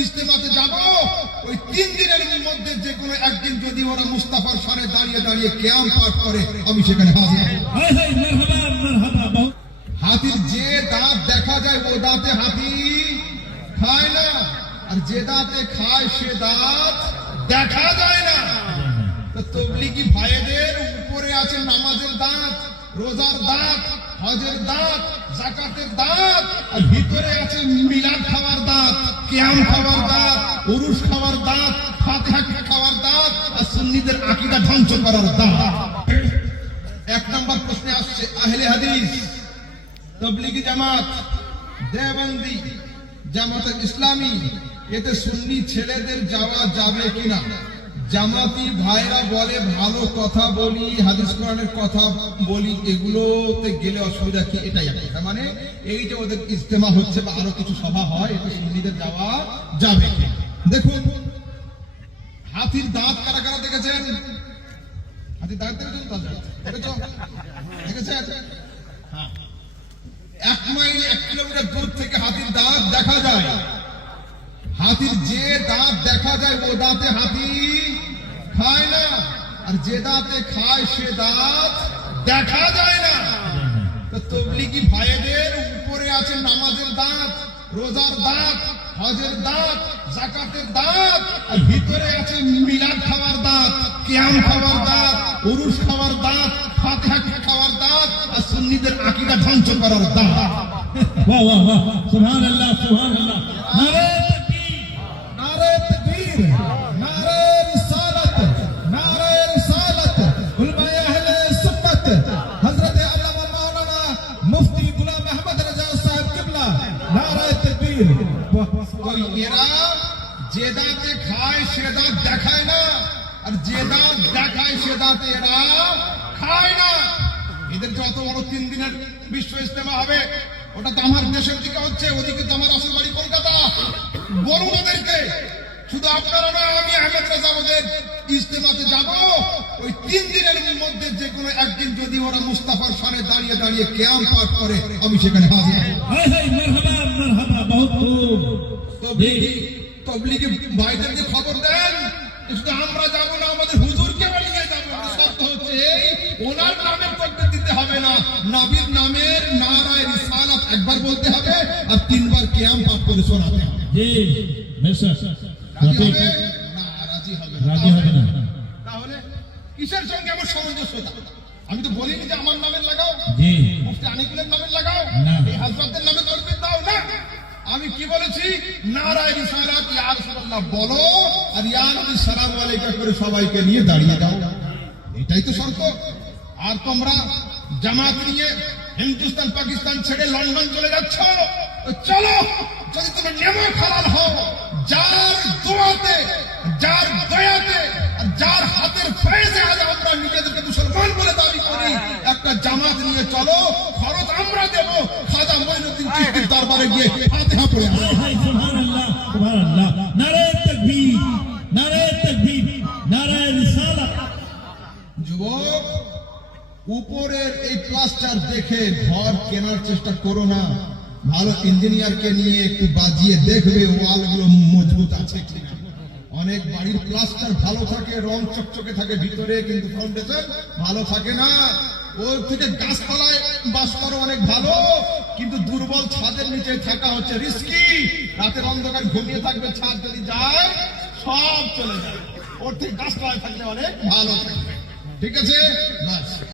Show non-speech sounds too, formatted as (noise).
ইজতেমাতে যাব। ওই তিন দিনের মধ্যে যে কোনো একদিন যদি ওরা মুস্তাফার সামনে দাঁড়িয়ে দাঁড়িয়ে কেয়াম পাঠ করে আমি সেখানে হাজির হাতির যে দাঁত দেখা যায় ও দাঁতে হাতি খায় না। আর যে দাঁতে খায় সে দাঁত দেখা যায় না। তবলিগি ভাইদের উপরে আছে নামাজের দাঁত রোজার দাঁত হজের দাঁত জাকাতের দাঁত আর ভিতরে আছে মিলাদ খাওয়ার দাঁত। কেয়াম খাওয়ার দাঁত পুরুষ খাওয়ার দাঁত ফাঁকা খাওয়ার দাঁত আর সুন্নিদের আকিদা ধ্বংস করার দাঁত। এক নম্বর প্রশ্নে আসছে, আহলে হাদিস, তবলিগি জামাত দেবন্দি জামাত ইসলামী, এতে সুন্নি ছেলেদের যাওয়া যাবে কিনা? জামাতি ভাইরা বলে, ভালো কথা বলি, হাদিস কোরআনের কথা বলি, এগুলোতে গেলে অসুবিধা কি? এটাই তার মানে এই যে ওদের ইজতেমা হচ্ছে বা আরও কিছু সভা হয়, এতে সুন্নিদের যাওয়া যাবে কি? দেখুন, হাতির দাঁত কারা কারা দেখেছেন? হাতির দাঁত দেখেছেন তো? দেখেছ দেখেছেন? হ্যাঁ। এক মাইল, এক কিলোমিটার দূর থেকে হাতির দাঁত দেখা যায়। হাতির যে দাঁত দেখা যায়, ও দাঁতে হাতি আর যে দাঁতে খায় সে দাঁত দেখা যায় না। তো তবলিগি ভাইদের উপরে আছে নামাজের দাঁত, রোজার দাঁত, হজের দাঁত জাকাতের দাঁত, আর ভিতরে আছে মিলাদ খাওয়ার দাঁত, কেয়াম খাওয়ার দাঁত, উরুস খাওয়ার দাঁত, ফাতিহা খাওয়ার দাঁত, আর সুন্নিদের আকিদা ধ্বংস করার দাঁত। (laughs) বাহ বাহ বাহ, সুবহানাল্লাহ সুবহানাল্লাহ। নারে এরা যে দাঁতে খায়, সে দাঁত দেখায় না। আর যে দাঁত দেখায়, সে দাঁতে এরা খায় না। এদের যত বড় তিন দিনের বিশ্ব ইজতেমা হবে, ওটা তো আমার দেশের দিকে হচ্ছে, ওদিকে তো আমার আসল বাড়ি কলকাতা। বলুন ওদেরকে। শুধু আপনারা না আমি আহমেদ ইস্তেমাতে যাব। ওই তিন দিনের মধ্যে যে কোনো একদিন যদি ওরা মুস্তাফার সামনে দাঁড়িয়ে দাঁড়িয়ে কেয়াম পাঠ করে আমি সেখানে হাজির তবলিগি ভাইদেরকে খবর দেন শুধু আমরা যাব না আমাদের হুজুরকে নিয়ে যাব। শর্ত হচ্ছে এই ওনার নামের তকবীর দিতে হবে না। নবীর নামের নারায় রিসালাত একবার বলতে হবে আর তিনবার কিয়াম পাঠ করে শোনাতে হবে। জি মেসার রাজি হবে না রাজি হবে না। রাজি হবে না। তাহলে কিসের সঙ্গে আমার সামঞ্জস্যতা? আমি তো বলিনি যে আমার নামের লাগাও। জি। মুফতি আনিকুলের নামে লাগাও। এই হাজরাতের নামে তকবীর দাও না। আমি কি বলেছি? নারায় রিসালাত ইয়া রাসূলুল্লাহ বলো আর ইয়া নবী সালাম আলাইকা করে সবাইকে নিয়ে দাঁড়িয়ে দাও। এটাই তো শর্ত। আর তোমরা জামাত নিয়ে হিন্দুস্তান পাকিস্তান ছেড়ে লন্ডন চলে যাচ্ছ? চলো। যদি তুমি নেমে খালাল হও যার দোয়াতে যার দয়াতে যার হাতের ফয়েজে আজ আমরা নিজেদেরকে মুসলমান বলে দাবি করি একটা জামাত নিয়ে চলো খরচ আমরা দেব। খাজা মঈনুদ্দিন চিশতির দরবারে গিয়ে ফাতিহা পড়ে আসো। হায় হায় সুবহানাল্লাহ সুবহানাল্লাহ। নারে তাকবীর নারে তাকবীর নারে রিসালাত। যুবক উপরের এই প্লাস্টার দেখে ঘর কেনার চেষ্টা করো না। ভালো ইঞ্জিনিয়ারকে নিয়ে একটু বাজিয়ে দেখবে ওয়ালগুলো মজবুত আছে কিনা। অনেক বাড়ির প্লাস্টার ভালো থাকে, রং চকচকে থাকে ভিতরে, কিন্তু ফাউন্ডেশন ভালো থাকে না। ওর থেকে গাছতলায় বাস করো অনেক ভালো, কিন্তু দুর্বল ছাদের নিচে থাকা হচ্ছে রিস্কি রাতের অন্ধকার ঘুমিয়ে থাকবে, ছাদ যদি যায়, সব চলে যায় ওর থেকে গাছতলায় থাকলে অনেক ভালো থাকবে। ঠিক আছে? বাস